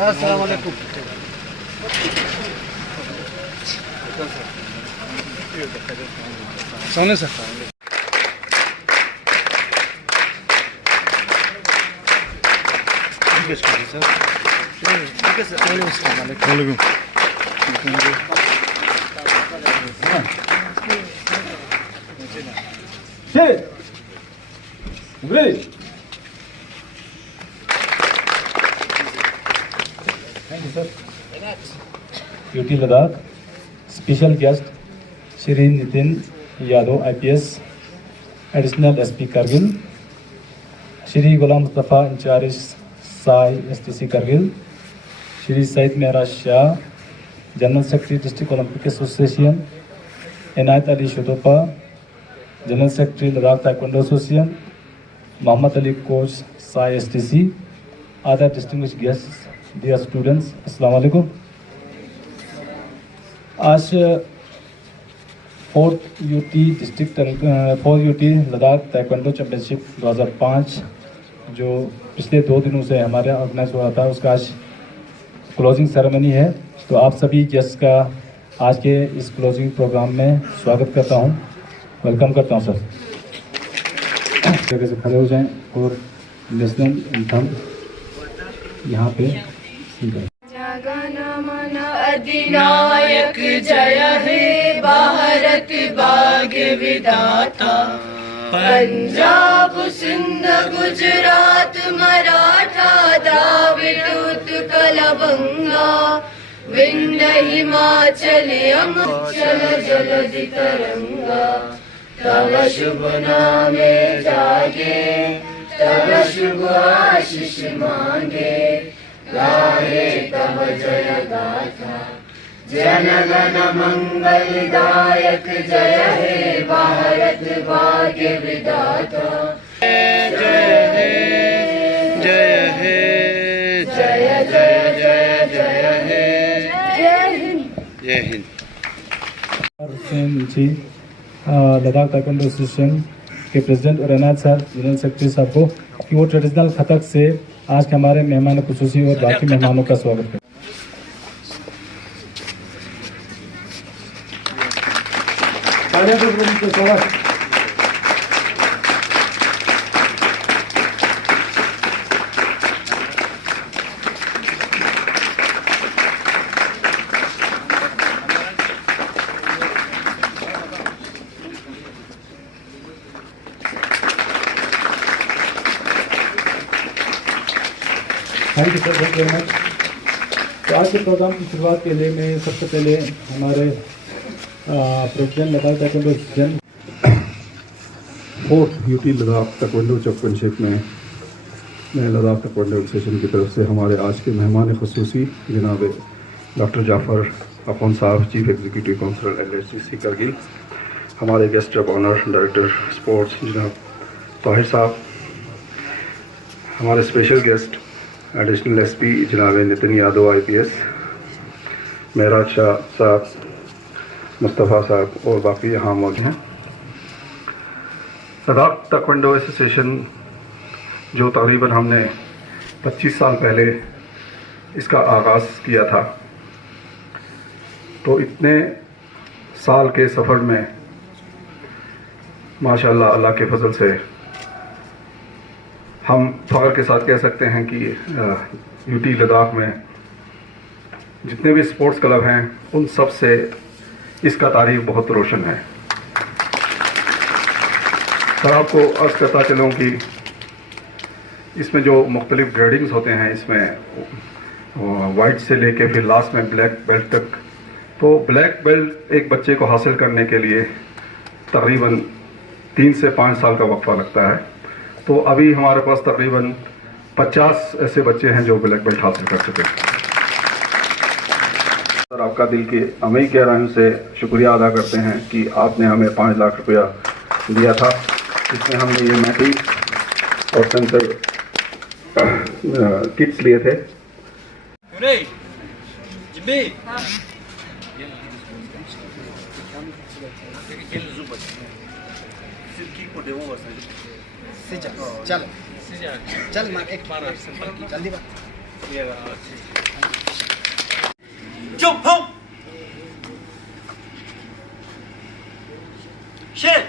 अस्सलाम वालेकुम। सोने sir UT Ladakh special guest Shri Nitin Yadav IPS additional SP Kargil, Shri Ghulam Mustafa incharge SAI STC Kargil, Shri Syed Mehraj Shah general secretary district Olympic association, Inayat Ali Shudopa general secretary Ladakh taekwondo association, Mohammad Ali coach SAI STC, other distinguished guests, dear students, अस्सलाम वालेकुम। आज 4th UT Ladakh taekwondo championship 2005 जो पिछले 2 दिनों से हमारे organise हो रहा था, उसका आज क्लोजिंग सेरेमनी है। तो आप सभी गेस्ट का आज के इस क्लोजिंग प्रोग्राम में स्वागत करता हूं, वेलकम करता हूं सर। जगह से खड़े हो जाएं और नेशनल एंथम यहाँ पे जनगण अधिनायक जय हे भारत भाग्य विधाता, पंजाब सिंध गुजरात मराठा द्राविड़ उत्कल बंगा, विंध्य हिमाचल यमुना जलधि तरंगा, तव शुभ नामे जागे, तव शुभ आशीष मांगे, गाहे तव जय गाथा। जनगण मंगलदायक जय हे भारत भाग्य विधाता, जय हे जय हे जय जय जय जय हे जय हिंद जय हिंद। जी लद्दाख ताइक्वांडो एसोसिएशन के प्रेसिडेंट और इनायत सर जनरल सेक्रेटरी साहब को कि वो ट्रेडिशनल खतक से आज के हमारे मेहमान खुसूसी और बाकी मेहमानों का स्वागत करें। थैंक यू सर, बहुत वेरी मच। तो आज के प्रोग्राम की शुरुआत के लिए मैं सबसे पहले हमारे president Ladakh taekwondo association 4th UT Ladakh taekwondo championship में मैं लद्दाख ताइक्वांडो एसोसिएशन की तरफ से हमारे आज के मेहमान खुसूसी जनाब डॉक्टर जाफ़र अफोन साहब, chief executive councillor LHCC Kargil, हमारे guest of honour director sports जनाब ताहिर साहब, हमारे स्पेशल गेस्ट एडिशनल SP जनाब नितिन यादव IPS, मेहराज शाह साहब, मुस्तफ़ा साहब और बाकी यहाँ मौजूद हैं। लद्दाख ताइक्वांडो एसोसिएशन जो तकरीबन हमने 25 साल पहले इसका आगाज़ किया था, तो इतने साल के सफ़र में माशाअल्लाह अल्लाह के फजल से हम फ़ख्र के साथ कह सकते हैं कि UT लद्दाख में जितने भी स्पोर्ट्स क्लब हैं उन सब से इसका तारीख बहुत रोशन है। सर आपको अर्ज़ करता चलूँ कि इसमें जो मुख्तलिफ ग्रेडिंग्स होते हैं, इसमें वाइट से लेके फिर लास्ट में ब्लैक बेल्ट तक, तो ब्लैक बेल्ट एक बच्चे को हासिल करने के लिए तकरीबन 3 से 5 साल का वक्फा लगता है। तो अभी हमारे पास तकरीबन 50 ऐसे बच्चे हैं जो ब्लैक बेल्ट हासिल कर चुके हैं। सर आपका दिल की अमई गहराइयों से शुक्रिया अदा करते हैं कि आपने हमें 5 लाख रुपया दिया था, जिसमें हमने ये मैटी और सेंसर किट्स लिए थे। चल चल मार एक बार जल्दी बात Jump home. Shit.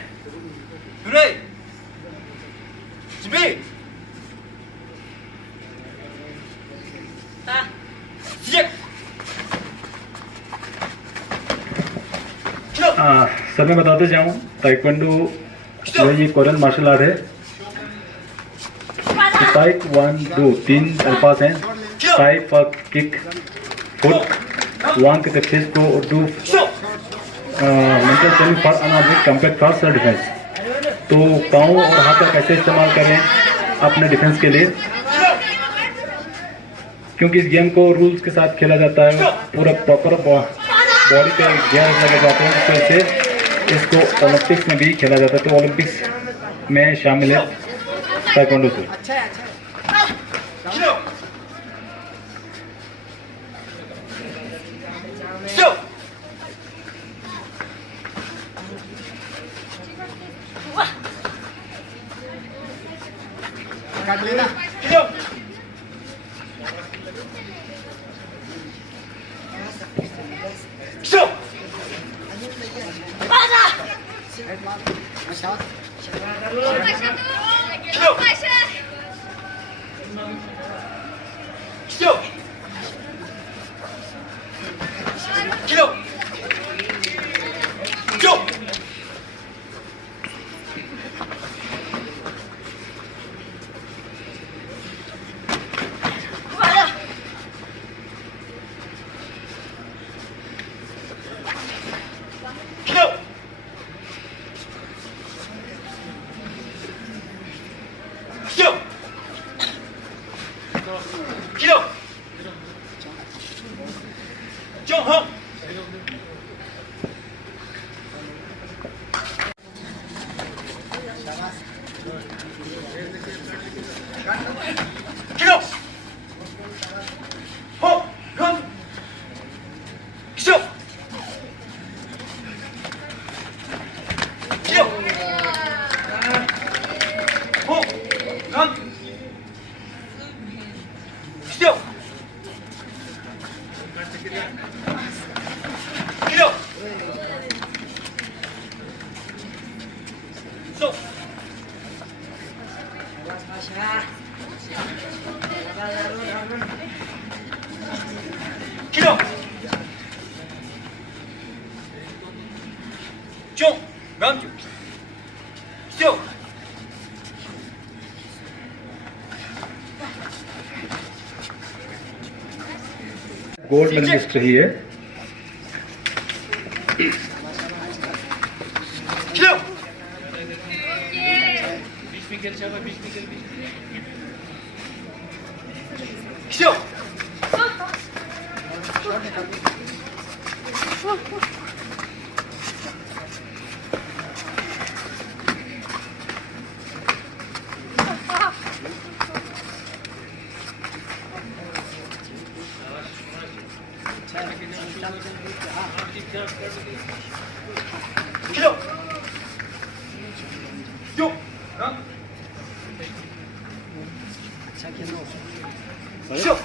Hooray. 준비. 시작. Sir मैं बताते जाऊँ, ताइक्वांडो ये कोरियन मार्शल आर्ट है। साइक 1 2 3 अल्फाज हैं। साइक फॉर किक, फुट, वांग के फेस को डू मेंटल ट्रेनिंग फॉर अनऑब्जेक्ट कम्पैक्ट फॉर सेल्फ डिफेंस। तो पाँव और हाथ का कैसे इस्तेमाल करें अपने डिफेंस के लिए, क्योंकि इस गेम को रूल्स के साथ खेला जाता है, पूरा प्रॉपर बॉडी पे गियर लगे जाते हैं, जिस वजह से इसको ओलंपिक्स में भी खेला जाता है। तो ओलंपिक्स में शामिल है ताइक्वांडो से। अच्छा है काट लेना गोल्ड मेडलिस्ट रही है। Go!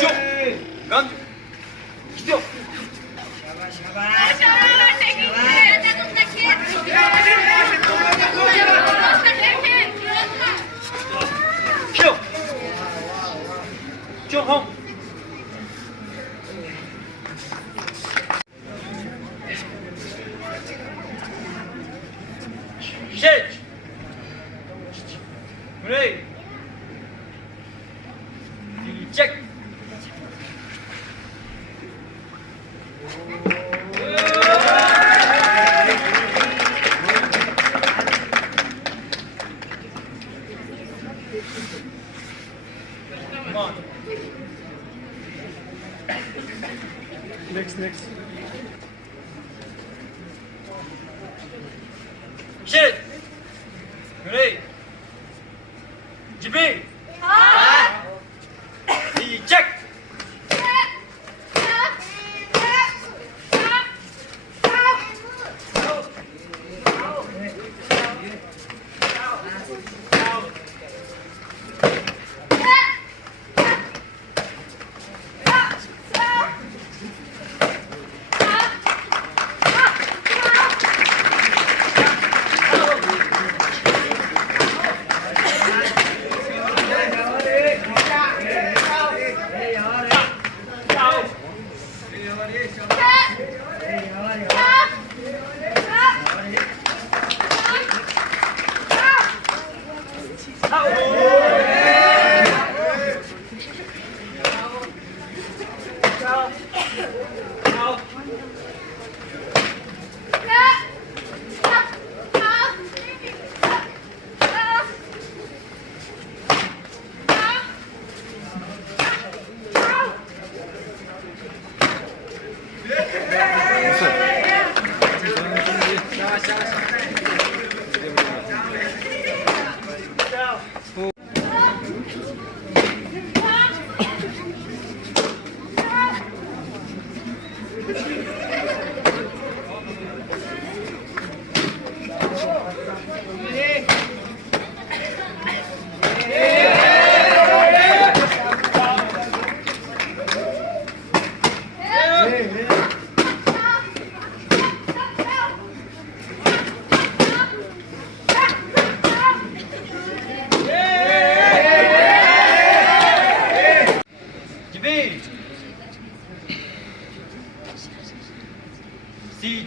चुप गन क्यों क्यों चुप हो Shit! Ready? Check! Come on. Next. Shit! Ready? GB! Check!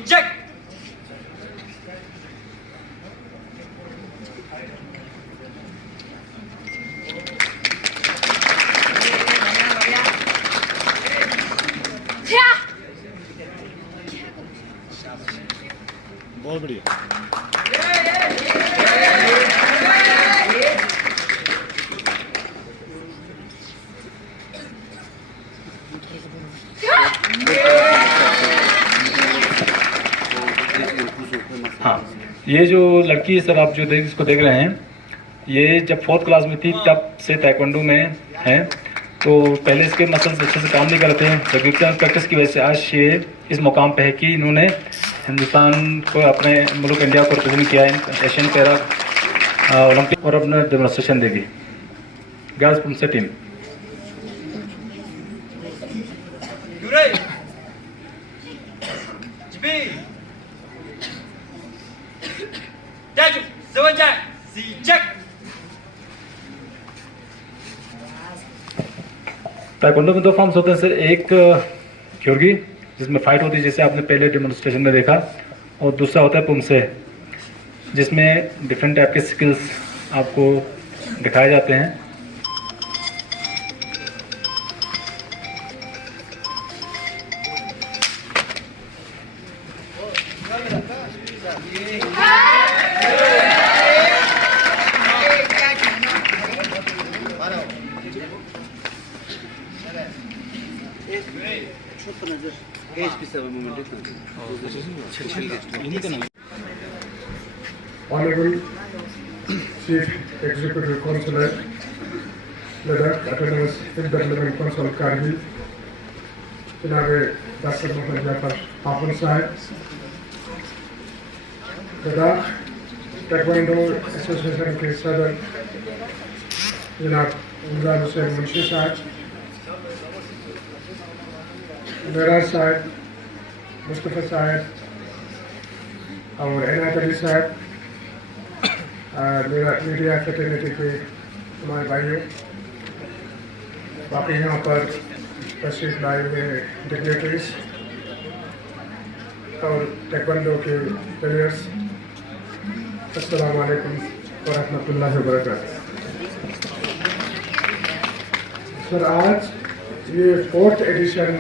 Check! बहुत बढ़िया। हाँ, ये जो लड़की सर आप जो इसको देख रहे हैं, ये जब 4th क्लास में थी तब से ताइक्वांडो में है। तो पहले इसके मसल्स अच्छे से काम नहीं करते हैं, रेगुलर प्रैक्टिस की वजह से आज ये इस मुकाम पे है कि इन्होंने हिंदुस्तान को, अपने मुल्क इंडिया को रिप्रेजेंट किया है एशियन पैरा ओलंपिक और अपना डेमोन्स्ट्रेशन देगी। गर्ल्स पुमसे टीम ताइक्वांडो में 2 फॉर्म्स होते हैं सर, एक क्योरगी जिसमें फाइट होती है जैसे आपने पहले डेमोन्स्ट्रेशन में देखा, और दूसरा होता है पुमसे जिसमें डिफरेंट टाइप के स्किल्स आपको दिखाए जाते हैं। Honorable Chief Executive Councillor, Ladakh Autonomous Development Council Kargil, Janabe Dr. Mohammad Jafar Hafan Sahib, Ladakh taekwondo association के सदर जनाब गुलजार हुसैन मुंशी साहब, मेराज साहब, मुस्तफ़ा साहब और इनायत अली साहब, मेरा मीडिया फ्रेटर्निटी के हमारे भाइयों, बाकी यहाँ पर तशरीफ लाए हुए डिग्नेटरीज और टेक्वांडो के प्लेयर्स, अस्सलाम वालेकुम व रहमतुल्लाहि व बरकातहू। सर, आज ये 4th edition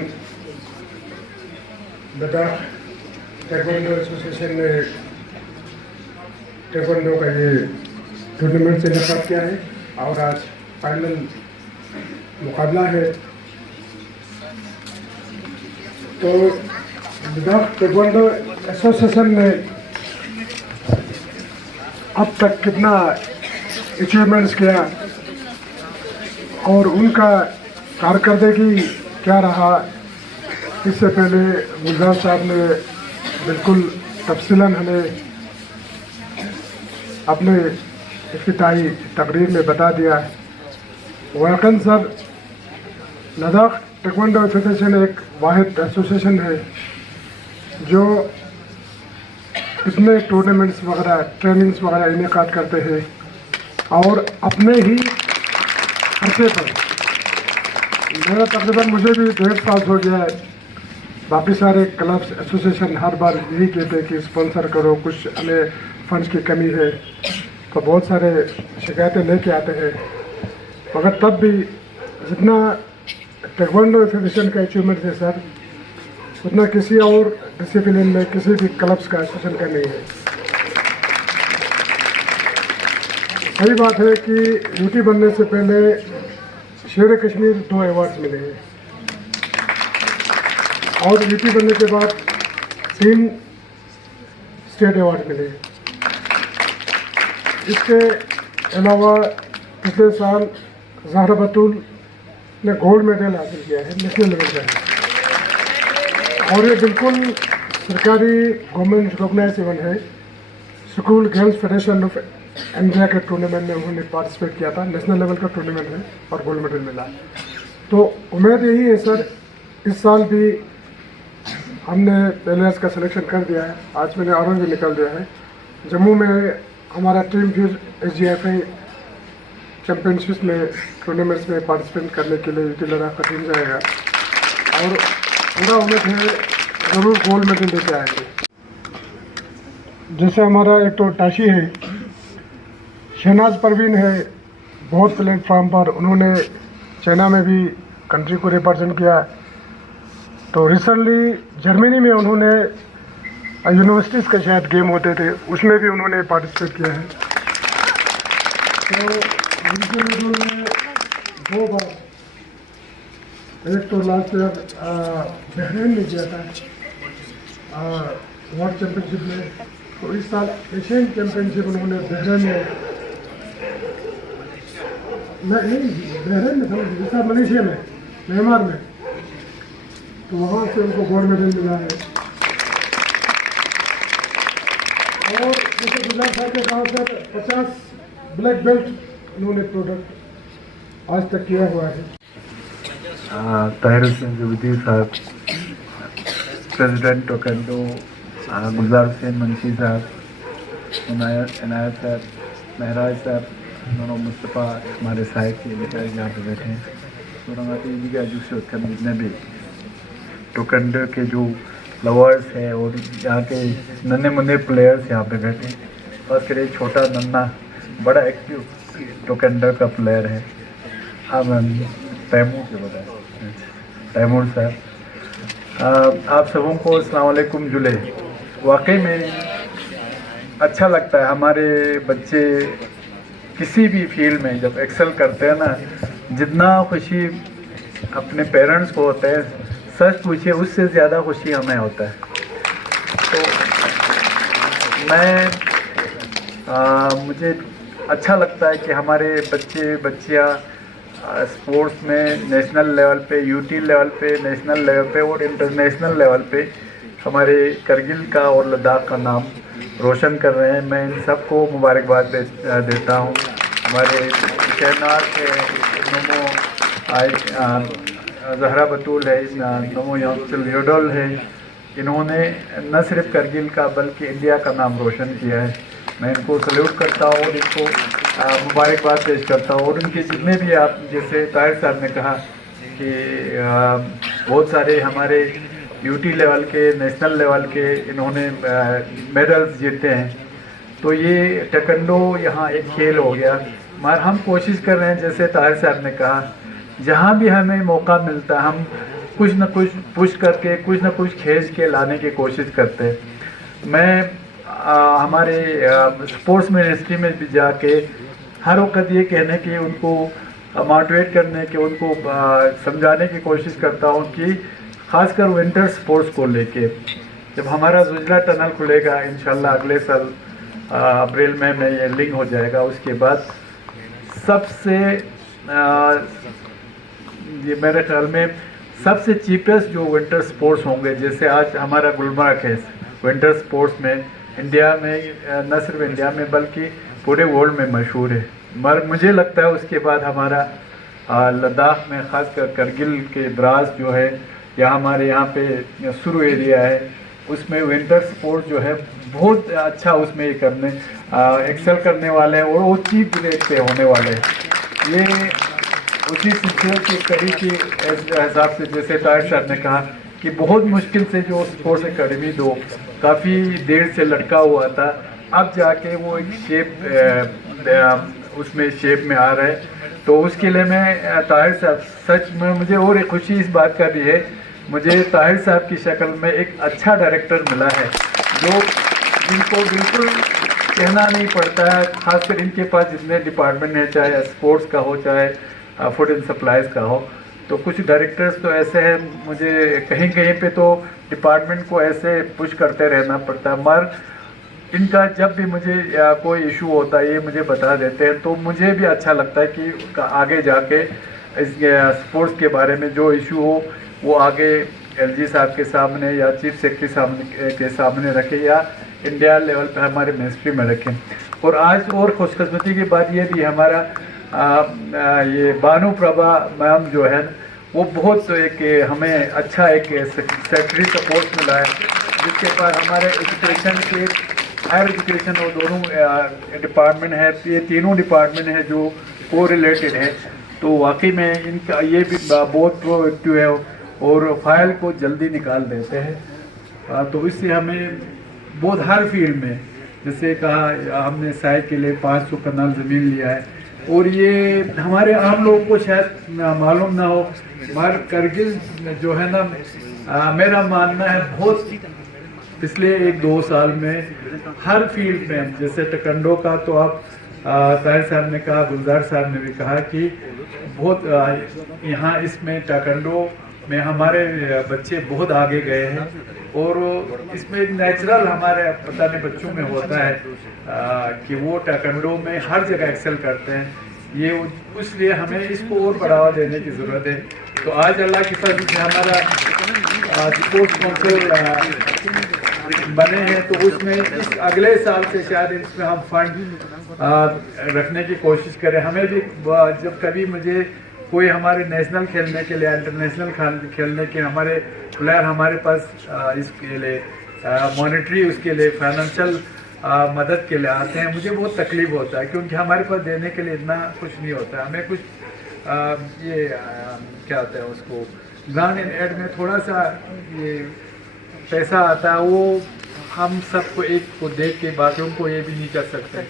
Ladakh taekwondo association ने टेक्वांडो का ये टूर्नामेंट से इनका किया है और आज फाइनल मुकाबला है। तो लद्दाख टेक्वांडो एसोसिएशन ने अब तक कितना अचीवमेंट्स किया और उनका कारकर्दगी क्या रहा, इससे पहले गुलजार साहब ने बिल्कुल तफसीलन हमें अपने इफ्तिताई तकरीर में बता दिया है। वाकई सर, लद्दाख टेक्वांडो एसोसिएशन एक वाहिद एसोसिएशन है जो इतने टूर्नामेंट्स वगैरह, ट्रेनिंग्स वगैरह इनेकाद करते हैं और अपने ही खर्चे पर, मेरा तकरीबन मुझे भी 1.5 साल हो गया है, बाकी सारे क्लब्स एसोसिएशन हर बार यही कहते हैं कि स्पॉन्सर करो, कुछ हमें फंड्स की कमी है, तो बहुत सारे शिकायतें लेके आते हैं, मगर तब भी जितना टेक्वांडो एसोसिएशन का अचीवमेंट है सर, उतना किसी और डिसिप्लिन में किसी भी क्लब्स का एसोसिएशन का नहीं है। सही बात है कि यूटी बनने से पहले शेर कश्मीर 2 अवार्ड्स मिले हैं और यूटी बनने के बाद 3 स्टेट अवार्ड मिले हैं। इसके अलावा पिछले साल ज़हरा बतूल ने गोल्ड मेडल हासिल किया है नेशनल लेवल पर और ये बिल्कुल सरकारी गवर्नमेंट रिकॉग्नाइज इवेंट है। School girls federation of India के टूर्नामेंट में उन्होंने पार्टिसिपेट किया था, नेशनल लेवल का टूर्नामेंट है और गोल्ड मेडल मिला। तो उम्मीद यही है सर, इस साल भी हमने प्लेयर्स का सिलेक्शन कर दिया है, आज मैंने ऑरेंज भी निकाल दिया है। जम्मू में हमारा टीम फिर SGFI चैम्पियनशिप में टूर्नामेंट्स में पार्टिसिपेट करने के लिए यूटी लद्दाख का टीम जाएगा और पूरा उम्मीद है ज़रूर गोल्ड मेडल लेके आएंगे। जैसे हमारा एक तो टाशी है, शहनाज परवीन है, बहुत प्लेटफार्म पर उन्होंने चाइना में भी कंट्री को रिप्रेजेंट किया। तो रिसेंटली जर्मनी में उन्होंने यूनिवर्सिटीज़ के शायद गेम होते थे, उसमें भी उन्होंने पार्टिसिपेट किया है। तो उन्होंने 2 बार, एक तो लास्ट ईयर बहरीन में किया था वर्ल्ड चैम्पियनशिप में, तो इस साल एशियन चैम्पियनशिप उन्होंने बहरीन में, नहीं बहरीन में था, इस साल मलेशिया में, म्यांमार में, तो वहाँ से उनको गोल्ड मेडल मिला है। और जैसे गुजरात साहब के कहा सर 50 ब्लैक बेल्ट उन्होंने प्रोडक्ट आज तक किया हुआ है। ताहिर हुसैन जुबैदी साहब, प्रेसिडेंट टेक्वांडो, गुलजार हुसैन मुंशी साहब, इनायत साहब, महराज साहब, दोनों मुस्तफ़ा हमारे साहिब के बेटा यहाँ पे बैठे हैं, जितने भी टेक्वांडो के जो लवर्स हैं और यहाँ के नन्हे मुन्ने प्लेयर्स यहाँ पे बैठे हैं, और फिर एक छोटा नन्ना बड़ा एक्टिव टेक्वांडो का प्लेयर है। हम तैमूर के बताएं, तैमूर साहब, आप सबों को अस्सलाम वालेकुम जुले। वाकई में अच्छा लगता है हमारे बच्चे किसी भी फील्ड में जब एक्सेल करते हैं ना, जितना खुशी अपने पेरेंट्स को होता है, सच पूछिए उससे ज़्यादा खुशी हमें होता है। तो मुझे अच्छा लगता है कि हमारे बच्चे बच्चियाँ स्पोर्ट्स में नेशनल लेवल पे, यूटी लेवल पे, नेशनल लेवल पे और इंटरनेशनल लेवल पे हमारे करगिल का और लद्दाख का नाम रोशन कर रहे हैं। मैं इन सबको मुबारकबाद देता हूँ। हमारे शहनाज है, नमो जहरा बतूल है, नमो योडल है, इन्होंने न सिर्फ करगिल का बल्कि इंडिया का नाम रोशन किया है। मैं इनको सल्यूट करता हूँ और इनको मुबारकबाद पेश करता हूँ। और उनके जितने भी, आप जैसे ताहिर साहब ने कहा कि बहुत सारे हमारे यूटी लेवल के, नेशनल लेवल के इन्होंने मेडल्स जीते हैं, तो ये टेक्वांडो यहाँ एक खेल हो गया। मगर हम कोशिश कर रहे हैं, जैसे ताहिर साहब ने कहा, जहाँ भी हमें मौका मिलता है हम कुछ न कुछ पुश करके, कुछ न कुछ खींच के लाने की कोशिश करते हैं। मैं हमारे स्पोर्ट्स मिनिस्ट्री में भी जाके हर वक्त ये कहने की, उनको मोटिवेट करने की, उनको समझाने की कोशिश करता हूँ कि खासकर विंटर स्पोर्ट्स को लेके, जब हमारा जुजला टनल खुलेगा इंशाल्लाह अगले साल अप्रैल में ये लिंक हो जाएगा, उसके बाद सबसे ये मेरे ख्याल में सबसे चीपेस्ट जो विंटर स्पोर्ट्स होंगे, जैसे आज हमारा गुलमर्ग है विंटर स्पोर्ट्स में, इंडिया में, न सिर्फ इंडिया में बल्कि पूरे वर्ल्ड में मशहूर है। मगर मुझे लगता है उसके बाद हमारा लद्दाख में, ख़ासकर करगिल के द्रास जो है, या हमारे यहाँ पे सुरु एरिया है, उसमें विंटर स्पोर्ट्स जो है बहुत अच्छा, उसमें करने एक्सेल करने वाले हैं और वो चीप रेट पे होने वाले हैं। ये उसी सिलसिले की कड़ी की हिसाब से, जैसे ताहिर साहब ने कहा कि बहुत मुश्किल से जो स्पोर्ट्स एकेडमी दो काफ़ी देर से लटका हुआ था, अब जाके वो एक शेप उसमें शेप में आ रहा है। तो उसके लिए मैं ताहिर साहब, सच में मुझे और एक खुशी इस बात का भी है, मुझे ताहिर साहब की शक्ल में एक अच्छा डायरेक्टर मिला है, जो जिनको बिल्कुल कहना नहीं पड़ता है। खासकर इनके पास जितने डिपार्टमेंट हैं, चाहे स्पोर्ट्स का हो, चाहे फूड एंड सप्लाईज का हो, तो कुछ डायरेक्टर्स तो ऐसे हैं, मुझे कहीं कहीं पे तो डिपार्टमेंट को ऐसे पुश करते रहना पड़ता है। मगर इनका जब भी मुझे कोई इशू होता है ये मुझे बता देते हैं, तो मुझे भी अच्छा लगता है कि आगे जाके इस स्पोर्ट्स के बारे में जो इशू हो वो आगे एलजी साहब के सामने या चीफ सेक्रेटरी के सामने रखें, या इंडिया लेवल पर हमारे मिनिस्ट्री में रखें। और आज और खुशकिस्मती की बात ये भी, हमारा ये बानू प्रभा मैम जो है वो बहुत एक हमें अच्छा एक सेक्रेटरी सपोर्ट मिला है, जिसके पास हमारे एजुकेशन के, हायर एजुकेशन और दोनों डिपार्टमेंट है, ये तीनों डिपार्टमेंट है जो को रिलेटेड है। तो वाकई में इनका ये भी बहुत प्रोएक्टिव है और फाइल को जल्दी निकाल देते हैं। तो इससे हमें बहुत हर फील्ड में, जैसे कहा हमने साई के लिए 500 कनाल ज़मीन लिया है, और ये हमारे आम लोगों को शायद मालूम ना हो, मगर करगिल जो है ना, मेरा मानना है बहुत पिछले 1-2 साल में हर फील्ड में, जैसे टेक्वांडो का तो आप ताहिर साहब ने कहा, गुलजार साहब ने भी कहा कि बहुत यहाँ इसमें टेक्वांडो में हमारे बच्चे बहुत आगे गए हैं, और इसमें एक नेचुरल हमारे पता नहीं बच्चों में होता है कि वो टेक्वांडो में हर जगह एक्सेल करते हैं। ये इसलिए हमें इसको और बढ़ावा देने की ज़रूरत है। तो आज अल्लाह की फजल से हमारा स्पोर्ट्स काउंसिल बने हैं, तो उसमें इस अगले साल से शायद इसमें हम फंड रखने की कोशिश करें। हमें भी जब कभी मुझे कोई हमारे नेशनल खेलने के लिए, इंटरनेशनल खेलने के हमारे प्लेयर हमारे पास इसके लिए मॉनेटरी, उसके लिए फाइनेंशियल मदद के लिए आते हैं, मुझे बहुत तकलीफ होता है, क्योंकि हमारे पास देने के लिए इतना कुछ नहीं होता है। हमें कुछ क्या होता है उसको ग्रांड इन एड में थोड़ा सा ये पैसा आता है, वो हम सबको एक को देख के बाकियों को ये भी नहीं कर सकते।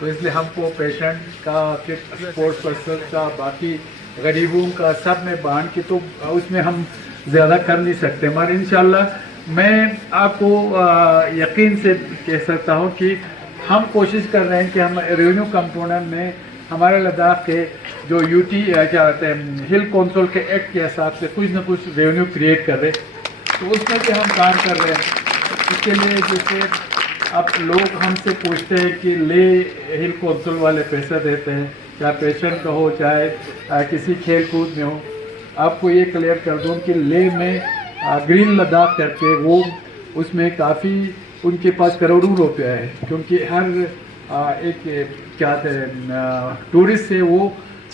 तो इसलिए हमको पेशेंट का, फिर स्पोर्ट्स पर्सन का, बाकी गरीबों का सब में बांट के, तो उसमें हम ज़्यादा कर नहीं सकते। मगर इंशाल्लाह मैं आपको यकीन से कह सकता हूँ कि हम कोशिश कर रहे हैं कि हम रेवेन्यू कंपोनेंट में हमारे लद्दाख के जो यूटी क्या कहते हैं हिल काउंसिल के एक्ट के हिसाब से कुछ न कुछ रेवेन्यू क्रिएट कर रहे हैं, तो उसमें भी हम काम कर रहे हैं। इसके लिए जैसे अब लोग हमसे पूछते हैं कि ले हिल काउंसिल वाले पैसा देते हैं, चाहे पेशेंट का हो, चाहे किसी खेल कूद में हो। आपको ये क्लियर कर दूँ कि ले में ग्रीन लद्दाख करके वो उसमें काफ़ी उनके पास करोड़ों रुपया है, क्योंकि हर एक क्या टूरिस्ट से वो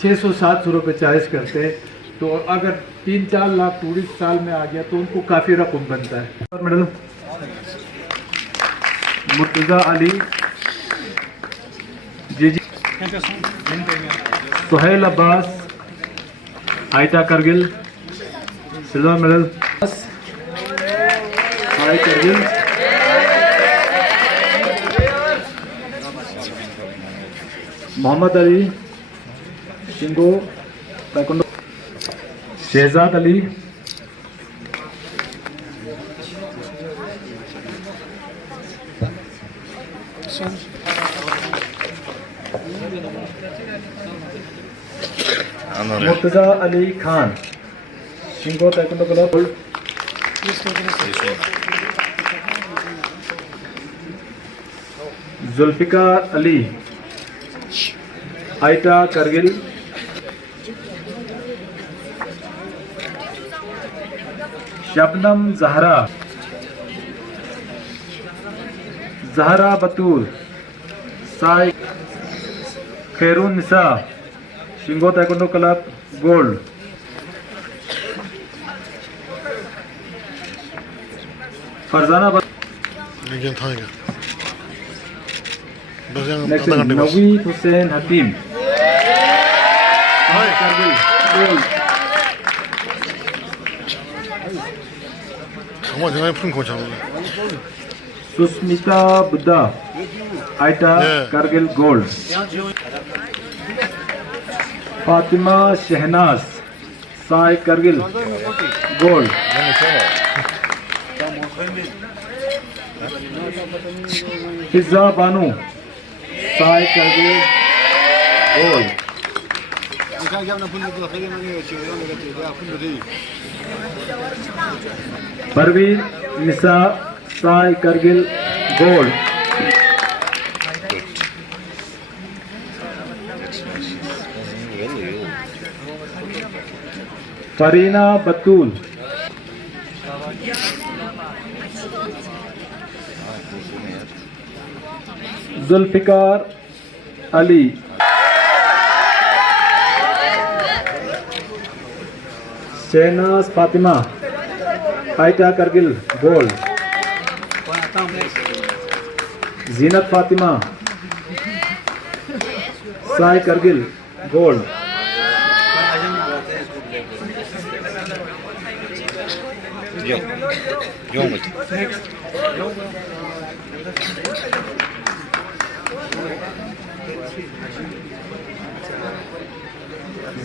600-700 रुपये चार्ज करते हैं। तो अगर 3-4 लाख टूरिस्ट साल में आ गया तो उनको काफ़ी रकम बनता है। मेडल मुर्तज़ा अली जी, सुहेल अब्बास, आयता करगिल, सिल्वर मेडल, आई Kargil, Mohammad Ali Shingo taekwondo, Shahzad Ali, Murtaza Ali Khan Shingo taekwondo club, Zulfikar Ali आयटा Kargil, Shabnam Zahra, Zahra Batool, SAI Khairun Nisa Shingo taekwondo club gold, Farzana Naveed Hussain Hakim Kargil gold, Susmita Buddha आयटा Kargil gold, Fatima Shahnaz SAI Kargil gold, Fiza Banu SAI Kargil gold, Parveen Nisa SAI Kargil gold, Farina बतूल, जुल्फिकार अली, शहनाज फातिमा आयटा Kargil gold, Zeenat Fatima SAI Kargil gold,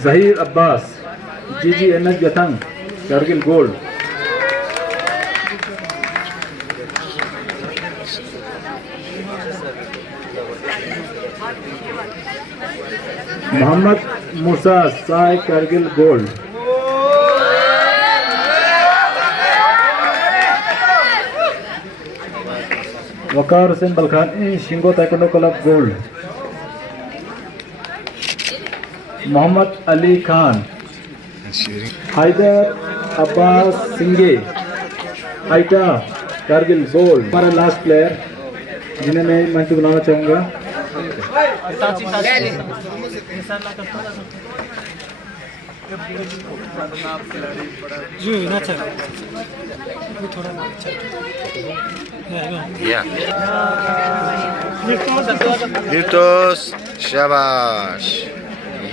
Zaheer Abbas GGNS यथंग Kargil gold, Mohammad Musa SAI Kargil gold, Waqar Hussain Balkhani Shingo taekwondo club gold, Mohammad Ali Khan, Haider Abbas सिंगे आयटा Kargil gold. हमारा last player जिन्हें मैं मंच बुलाना चाहूँगा, Virtus शाबाश,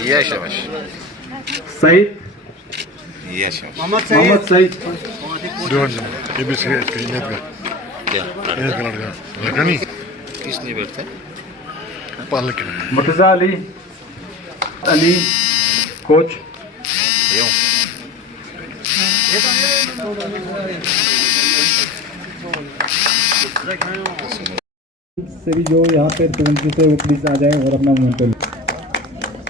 या शाबाश, सईद या शाबाश, मोहम्मद सईद, किसने बैठता मुर्तज़ा अली अली कोच, से भी जो यहाँ पे रिप्रेजेंटेटिव है वो प्लीज आ जाए और अपना मूवमेंट कर लें।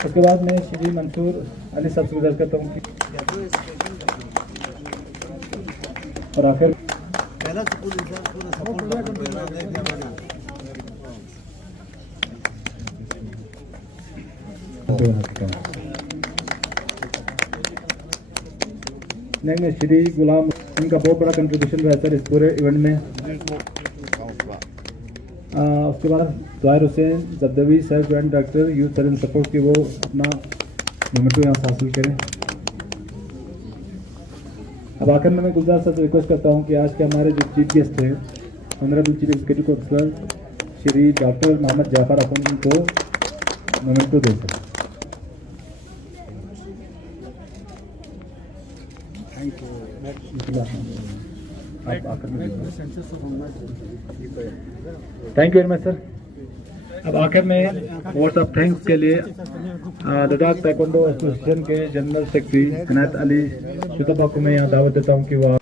उसके बाद मैं श्री मंसूर अली साहब से गुजारिश करता हूँ और आखिर नहीं श्री गुलाम, इनका बहुत बड़ा कंट्रीब्यूशन रहा है सर इस पूरे इवेंट में। उसके बाद ज़ाहिर हुसैन जब्दवी साहब joint director youth talent support की वो अपना मोमेंटो यहाँ से हासिल करें। अब आखिर में मैं गुलजार साहब से रिक्वेस्ट करता हूँ कि आज के हमारे जो चीफ गेस्ट हैं honourable chief executive officer Shri doctor Mohammad Jafar Akhun को मोमेंटो दे सकें। Thank you very much sir. अब आखिर में वोट्स ऑफ थैंक्स के लिए लद्दाख ताइक्वांडो एसोसिएशन के जनरल सेक्रेटरी इनायत अली शुतबा को मैं यहाँ दावत देता हूँ कि वो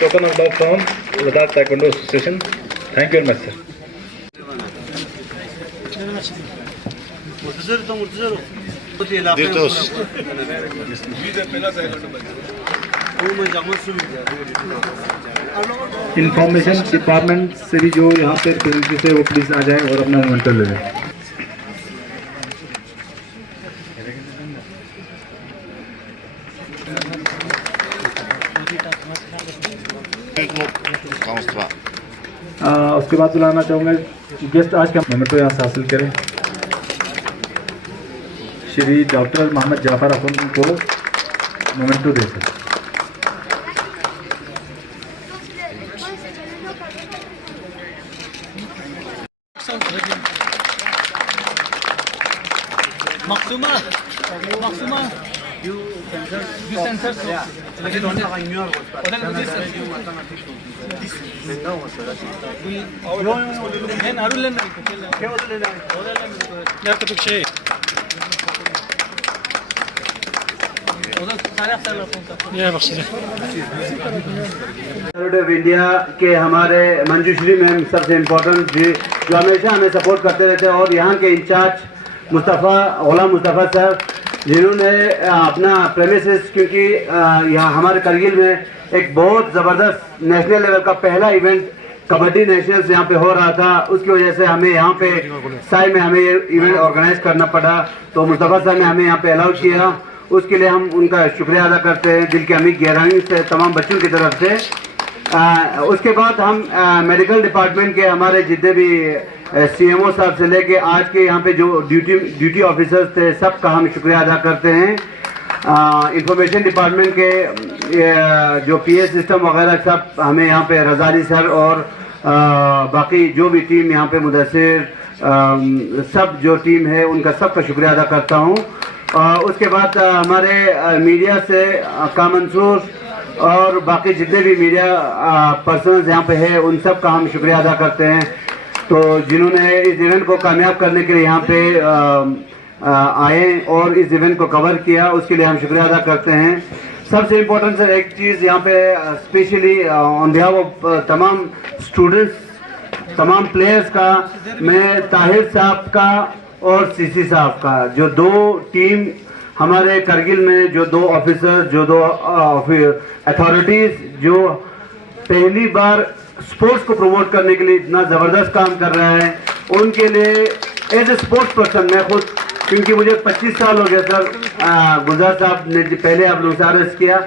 token of love from Ladakh taekwondo association. Thank you very much sir. Information department से भी जो यहाँ पे प्रतिनिधि से वो प्लीज आ जाए और अपना मोमेंटो ले लें। उसके बाद बुलाना चाहूँगा गेस्ट आज का मोमेंटो यहाँ से हासिल करें श्री डॉक्टर मोहम्मद जाफर अखुन को मोमेंटो दे सकें। ऑफ इंडिया के हमारे मंजूश्री मैम सबसे इम्पोर्टेंट जो हमेशा हमें सपोर्ट करते रहते हैं, और यहाँ के इंचार्ज गुलाम मुस्तफ़ा सर जिन्होंने अपना प्रेमिसेस, क्योंकि यहाँ हमारे करगिल में एक बहुत ज़बरदस्त नेशनल लेवल का पहला इवेंट कबड्डी नेशनल्स यहाँ पे हो रहा था, उसकी वजह से हमें यहाँ पे साई में हमें ये इवेंट ऑर्गेनाइज करना पड़ा। तो मुस्तफ़ा सर ने हमें यहाँ पे अलाउ किया, उसके लिए हम उनका शुक्रिया अदा करते हैं दिल की अमीर गहराई से तमाम बच्चों की तरफ से। उसके बाद हम मेडिकल डिपार्टमेंट के हमारे जितने भी CMO साहब से लेके आज के यहाँ पे जो ड्यूटी ऑफिसर्स थे सबका हम शुक्रिया अदा करते हैं। इंफॉर्मेशन डिपार्टमेंट के जो PS सिस्टम वगैरह सब हमें यहाँ पे रजाली सर और बाकी जो भी टीम यहाँ पे मुदस्सिर सब जो टीम है उनका सबका शुक्रिया अदा करता हूँ। उसके बाद हमारे मीडिया से कामंसूर और बाकी जितने भी मीडिया पर्सनल्स यहाँ पे है उन सब का हम शुक्रिया अदा करते हैं, तो जिन्होंने इस इवेंट को कामयाब करने के लिए यहाँ पे आए और इस इवेंट को कवर किया, उसके लिए हम शुक्रिया अदा करते हैं। सबसे इम्पोर्टेंट सर एक चीज़ यहाँ पे स्पेशली ऑन बिहाफ ऑफ तमाम स्टूडेंट्स, तमाम प्लेयर्स का, मैं ताहिर साहब का और CC साहब का, जो दो टीम हमारे करगिल में, जो दो ऑफिसर्स, जो दो अथॉरिटीज़ जो पहली बार स्पोर्ट्स को प्रमोट करने के लिए इतना ज़बरदस्त काम कर रहे हैं, उनके लिए एज ए स्पोर्ट्स पर्सन मैं खुद, क्योंकि मुझे 25 साल हो गया सर, गुलजार साहब ने पहले आप लोग अर्ज किया,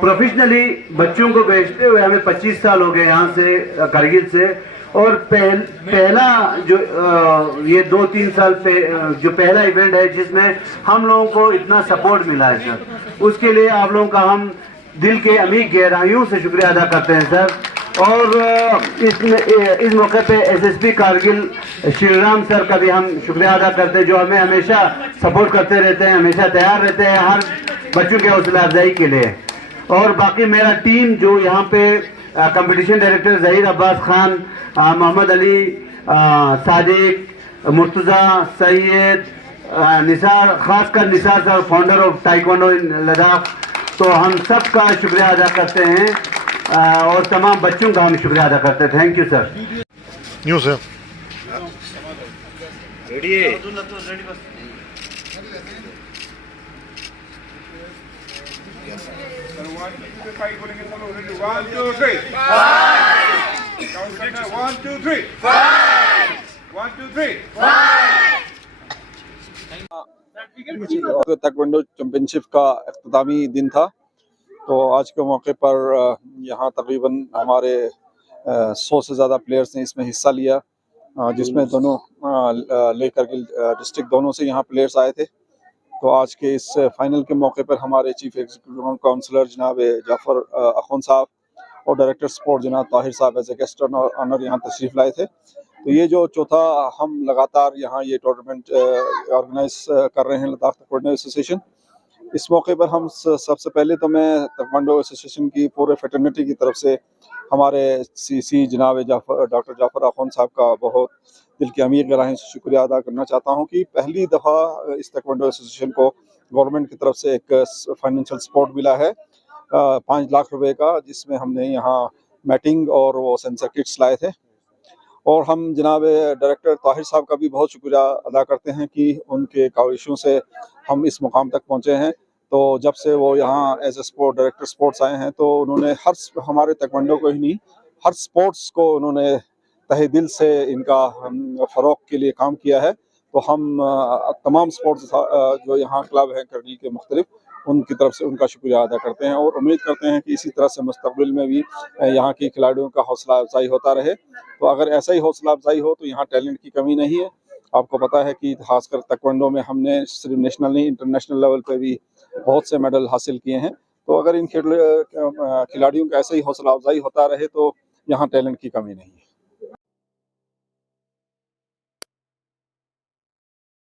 प्रोफेशनली बच्चों को भेजते हुए हमें 25 साल हो गए यहाँ से करगिल से, और पहला जो ये 2-3 साल पे जो पहला इवेंट है जिसमें हम लोगों को इतना सपोर्ट मिला है सर, उसके लिए आप लोगों का हम दिल के अमीर गहराइयों से शुक्रिया अदा करते हैं सर। और इस मौके पे SSP कारगिल श्रीराम सर का भी हम शुक्रिया अदा करते हैं, जो हमें हमेशा सपोर्ट करते रहते हैं, हमेशा तैयार रहते हैं हर बच्चों की हौसला अफजाई के लिए। और बाकी मेरा टीम जो यहाँ पे कंपटीशन डायरेक्टर जहीर अब्बास खान, मोहम्मद अली, सादिक, मुर्तज़ा, सैयद, निसार, खासकर Nisar sir founder of taekwondo in Ladakh, तो हम सब का शुक्रिया अदा करते हैं और तमाम बच्चों का हम शुक्रिया अदा करते हैं। Thank you sir. New sir taekwondo championship का इख्तितामी दिन था तो आज के मौके पर यहाँ तकरीबन हमारे 100 से ज़्यादा प्लेयर्स ने इसमें हिस्सा लिया, जिसमें दोनों लेकर के डिस्ट्रिक्ट दोनों से यहाँ प्लेयर्स आए थे। तो आज के इस फाइनल के मौके पर हमारे चीफ एग्जीक्यूटिव काउंसलर जनाब जाफर अखौन साहब और डायरेक्टर स्पोर्ट जनाब ताहिर साहब एज ए गेस्ट ऑनर यहाँ तशरीफ़ लाए थे। तो ये जो चौथा हम लगातार यहाँ ये टूर्नामेंट ऑर्गेनाइज कर रहे हैं लद्दाख ताइक्वांडो एसोसिएशन। इस मौके पर हम सबसे पहले तो मैं ताइक्वांडो एसोसिएशन की पूरे फेटर्निटी की तरफ से हमारे सीसी जनाब डॉक्टर जाफर अखौन साहब का बहुत दिल की अमीर गहराई से शुक्रिया अदा करना चाहता हूँ कि पहली दफ़ा इस ताइक्वांडो एसोसिएशन को गवर्नमेंट की तरफ से एक फाइनेंशियल सपोर्ट मिला है 5 लाख रुपए का, जिसमें हमने यहाँ मैटिंग और वो सेंसर किट्स लाए थे। और हम जनाब डायरेक्टर ताहिर साहब का भी बहुत शुक्रिया अदा करते हैं कि उनके काविशों से हम इस मुकाम तक पहुँचे हैं। तो जब से वो यहाँ as a sport director sports आए हैं तो उन्होंने हमारे ताइक्वांडो को ही नहीं, हर स्पोर्ट्स को उन्होंने तहे दिल से इनका फ़रोग़ के लिए काम किया है। तो हम तमाम स्पोर्ट्स जो यहाँ क्लब हैं करगिल के मुख्तलिफ, उनकी तरफ से उनका शुक्रिया अदा करते हैं और उम्मीद करते हैं कि इसी तरह से मुस्तक़बिल में भी यहाँ के खिलाड़ियों का हौसला अफजाई होता रहे। तो अगर ऐसा ही हौसला अफजाई हो तो यहाँ टैलेंट की कमी नहीं है। आपको पता है कि खासकर ताइक्वांडो में हमने सिर्फ नेशनल नहीं इंटरनेशनल लेवल पे भी बहुत से मेडल हासिल किए हैं। तो अगर इन खिलाड़ियों का ऐसा ही हौसला अफजाई होता रहे तो यहाँ टैलेंट की कमी नहीं है।